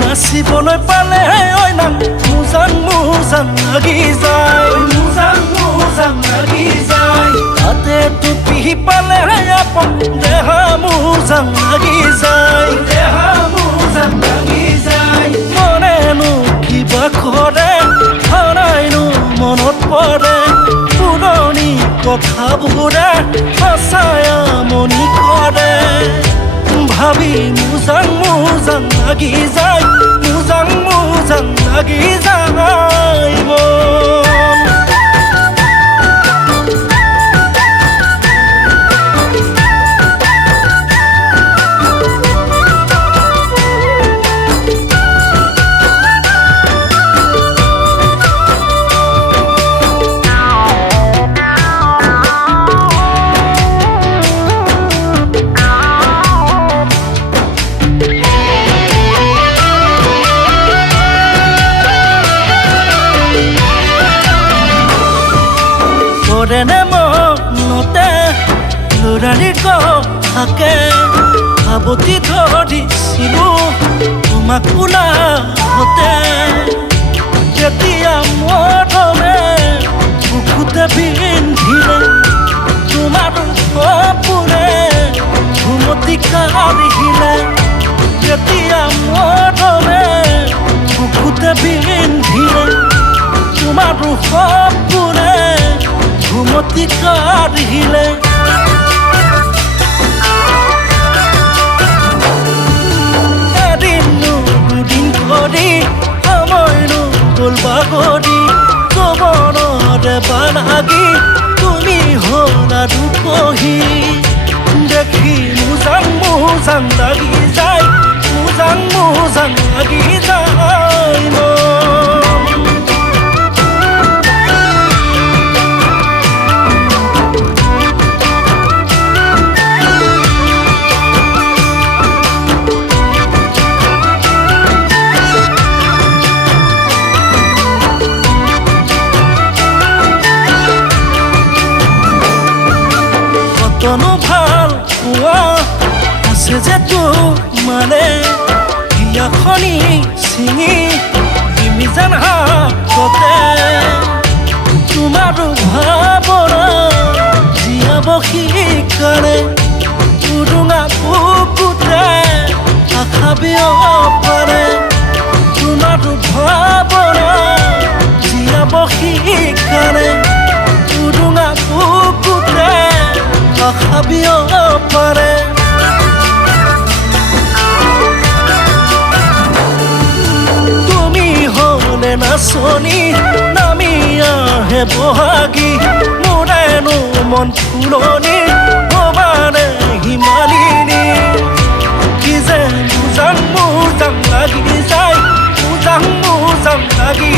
নাচিবলৈ পালে ঐ নাম মুজাং মুজাং লাগি যায় মুজাং মুজাং লাগি যায় তাতে টুপি পালে আপন দেহা মুজাং লাগি যায় দেহা মুজাং লাগি যায় মনেনো কিবা কৰে হৰাইনো মনত পৰে পুৰণি কথাবোৰে সঁচাই মনি কৰে ভাবি মুজাং মুজাং লাগি যায় মুজাং মুজাং লাগি যায় মন Orene monote lurani ko hake aboti thodi silu tumakula hote jetia modome bukute bindhile tumaru opure humoti karihile jetia modome bukute bindhile tumaru opure ঘুমতি কাঢ়িলে এদিনো দুদিন কৰি সময়নো গ'ল বাগৰি যৌৱনৰে বালাগি তুমি হ'লা দুপহি দেখি মুজাং মুজাং লাগি যায় মুজাং মুজাং লাগি যায় কতনো ভাল পোৱা আছে যে তোমাৰে হিয়াখনি চিঙি তুমি যেন হাততে তোমাৰো ভাৱনা জীয়াব শিকাৰে উৰুঙা বুকুতে আশাবিব পাৰে তোমাৰো ভাৱনা জীয়াব শিকাৰে উৰুঙা বুকুতে আশাবিব পাৰে তুমি হ'লে নাচনি নামি আহে বহাগী মোৰেনো মন ফুলনি ভবানে হিমালিনী কি যে মুজাং মুজাং লাগি যায় মুজাং মুজাং লাগি